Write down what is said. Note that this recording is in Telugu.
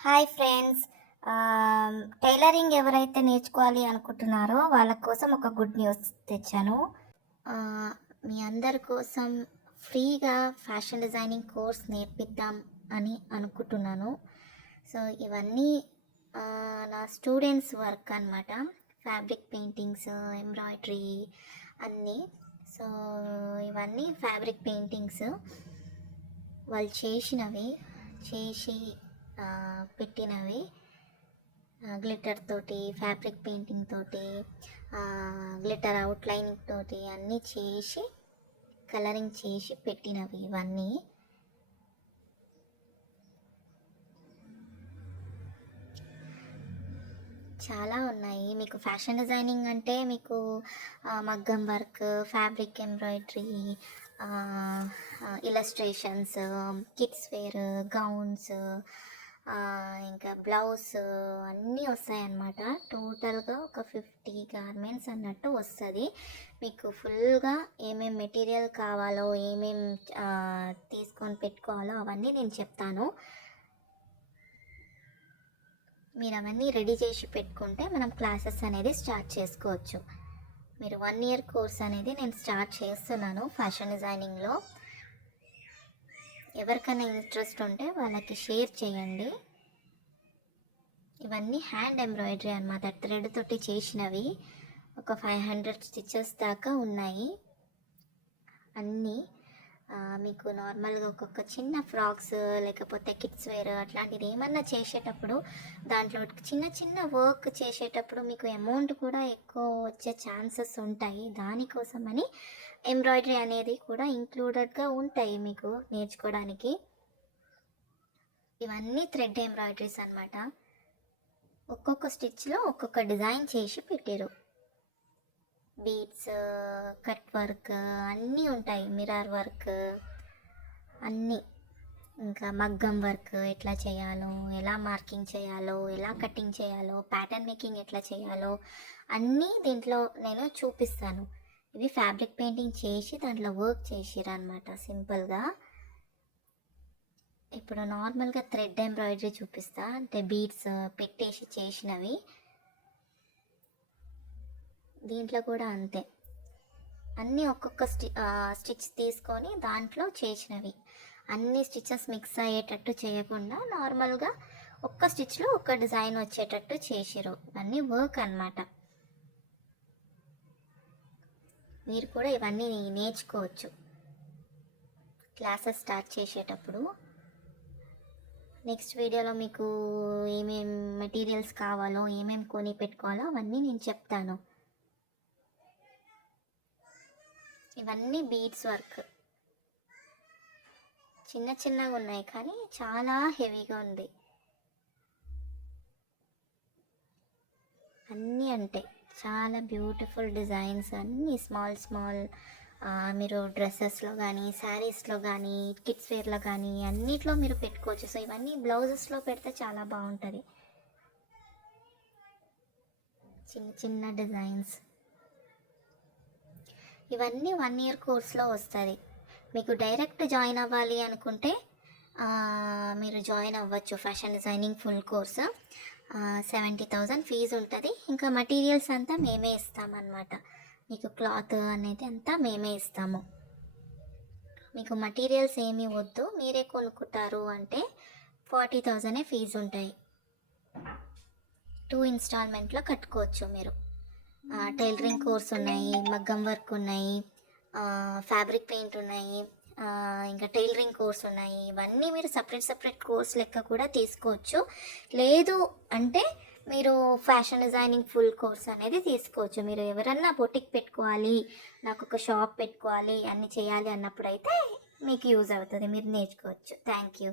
Hi friends. టైలరింగ్ ఎవరైతే నేర్చుకోవాలి అనుకుంటున్నారో వాళ్ళ కోసం ఒక గుడ్ న్యూస్ తెచ్చాను. ఆహ్, మీ అందరి కోసం ఫ్రీగా ఫ్యాషన్ డిజైనింగ్ కోర్స్ నేర్పిద్దాం అని అనుకుంటున్నాను. సో, ఇవన్నీ నా స్టూడెంట్స్ వర్క్ అనమాట. ఫ్యాబ్రిక్ పెయింటింగ్స్, ఎంబ్రాయిడరీ అన్నీ. సో, ఇవన్నీ ఫ్యాబ్రిక్ పెయింటింగ్స్ వాళ్ళు చేసి పెట్టినవి. గ్లిటర్ తోటి, ఫ్యాబ్రిక్ పెయింటింగ్ తోటి, గ్లిటర్ అవుట్లైనింగ్ తోటి అన్నీ చేసి కలరింగ్ చేసి పెట్టినవి ఇవన్నీ. చాలా ఉన్నాయి. మీకు ఫ్యాషన్ డిజైనింగ్ అంటే మీకు మగ్గం work, fabric embroidery, illustrations, kids wear, gowns, ఇంకా బ్లౌజ్ అన్నీ వస్తాయన్నమాట. టోటల్గా ఒక 50 గార్మెంట్స్ అన్నట్టు వస్తుంది. మీకు ఫుల్గా ఏమేమి మెటీరియల్ కావాలో, ఏమేమి తీసుకొని పెట్టుకోవాలో అవన్నీ నేను చెప్తాను. మీరు అవన్నీ రెడీ చేసి పెట్టుకుంటే మనం క్లాసెస్ అనేది స్టార్ట్ చేసుకోవచ్చు. మీరు 1 ఇయర్ కోర్స్ అనేది నేను స్టార్ట్ చేస్తున్నాను ఫ్యాషన్ డిజైనింగ్లో. ఎవరికైనా ఇంట్రెస్ట్ ఉంటే వాళ్ళకి షేర్ చేయండి. ఇవన్నీ హ్యాండ్ ఎంబ్రాయిడరీ అనమాట. థ్రెడ్ తోటి చేసినవి. ఒక 500 స్టిచెస్ దాకా ఉన్నాయి అన్నీ. మీకు నార్మల్గా ఒక్కొక్క చిన్న ఫ్రాక్స్, లేకపోతే కిడ్స్ వేర్ అట్లాంటిది ఏమన్నా చేసేటప్పుడు దాంట్లో చిన్న చిన్న వర్క్ చేసేటప్పుడు మీకు అమౌంట్ కూడా ఎక్కువ వచ్చే ఛాన్సెస్ ఉంటాయి. దానికోసమని ఎంబ్రాయిడరీ అనేది కూడా ఇంక్లూడెడ్గా ఉంటాయి మీకు నేర్చుకోవడానికి. ఇవన్నీ థ్రెడ్ ఎంబ్రాయిడరీస్ అనమాట. ఒక్కొక్క స్టిచ్లో ఒక్కొక్క డిజైన్ చేసి పెట్టారు. బీడ్స్, కట్ వర్క్ అన్నీ ఉంటాయి. మిర్రర్ వర్క్ అన్నీ. ఇంకా మగ్గం వర్క్ ఎట్లా చేయాలో, ఎలా మార్కింగ్ చేయాలో, ఎలా కటింగ్ చేయాలో, ప్యాటర్న్ మేకింగ్ ఎట్లా చేయాలో అన్నీ దీంట్లో నేను చూపిస్తాను. ఇవి ఫ్యాబ్రిక్ పెయింటింగ్ చేసి దాంట్లో వర్క్ చేసిరు అనమాట సింపుల్గా. ఇప్పుడు నార్మల్గా థ్రెడ్ ఎంబ్రాయిడరీ చూపిస్తా, అంటే బీడ్స్ పెట్టేసి చేసినవి. దీంట్లో కూడా అంతే, అన్నీ ఒక్కొక్క స్టిచ్ తీసుకొని దాంట్లో చేసినవి. అన్ని స్టిచెస్ మిక్స్ అయ్యేటట్టు చేయకుండా నార్మల్గా ఒక్క స్టిచ్లో ఒక్క డిజైన్ వచ్చేటట్టు చేసిరు. అన్నీ వర్క్ అన్నమాట. మీరు కూడా ఇవన్నీ నేర్చుకోవచ్చు క్లాసెస్ స్టార్ట్ చేసేటప్పుడు. నెక్స్ట్ వీడియోలో మీకు ఏమేమి మెటీరియల్స్ కావాలో, ఏమేమి కొని పెట్టుకోవాలో అవన్నీ నేను చెప్తాను. ఇవన్నీ బీడ్స్ వర్క్. చిన్న చిన్నగా ఉన్నాయి కానీ చాలా హెవీగా ఉంది. అన్నీ అంటే చాలా బ్యూటిఫుల్ డిజైన్స్ అన్నీ స్మాల్ మీరు డ్రెస్సెస్లో కానీ, శారీస్లో కానీ, కిడ్స్ వేర్లో కానీ అన్నిట్లో మీరు పెట్టుకోవచ్చు. సో ఇవన్నీ బ్లౌజెస్లో పెడితే చాలా బాగుంటుంది. చిన్న చిన్న డిజైన్స్. ఇవన్నీ 1 ఇయర్ కోర్స్లో వస్తుంది. మీకు డైరెక్ట్ జాయిన్ అవ్వాలి అనుకుంటే మీరు జాయిన్ అవ్వచ్చు. Fashion designing full course 70,000 fee ఉంటుంది. ఇంకా మటీరియల్స్ అంతా మేమే ఇస్తామన్నమాట. మీకు క్లాత్ అనేది అంతా మేమే ఇస్తాము. మీకు మటీరియల్స్ ఏమీ వద్దు, మీరే కొనుక్కుంటారు అంటే 40,000 ఫీజు ఉంటాయి. 2 ఇన్స్టాల్మెంట్లో కట్టుకోవచ్చు మీరు. టైలరింగ్ కోర్స్ ఉన్నాయి, మగ్గం వర్క్ ఉన్నాయి, ఫ్యాబ్రిక్ పెయింట్ ఉన్నాయి, ఇంకా టైలరింగ్ కోర్స్ ఉన్నాయి. ఇవన్నీ మీరు సపరేట్ కోర్స్ లెక్క కూడా తీసుకోవచ్చు. లేదు అంటే మీరు ఫ్యాషన్ డిజైనింగ్ ఫుల్ కోర్స్ అనేది తీసుకోవచ్చు. మీరు ఎవరన్నా బొటిక్ పెట్టుకోవాలి, నాకు ఒక షాప్ పెట్టుకోవాలి, అన్నీ చేయాలి అన్నప్పుడు అయితే మీకు యూజ్ అవుతుంది, మీరు నేర్చుకోవచ్చు. Thank you.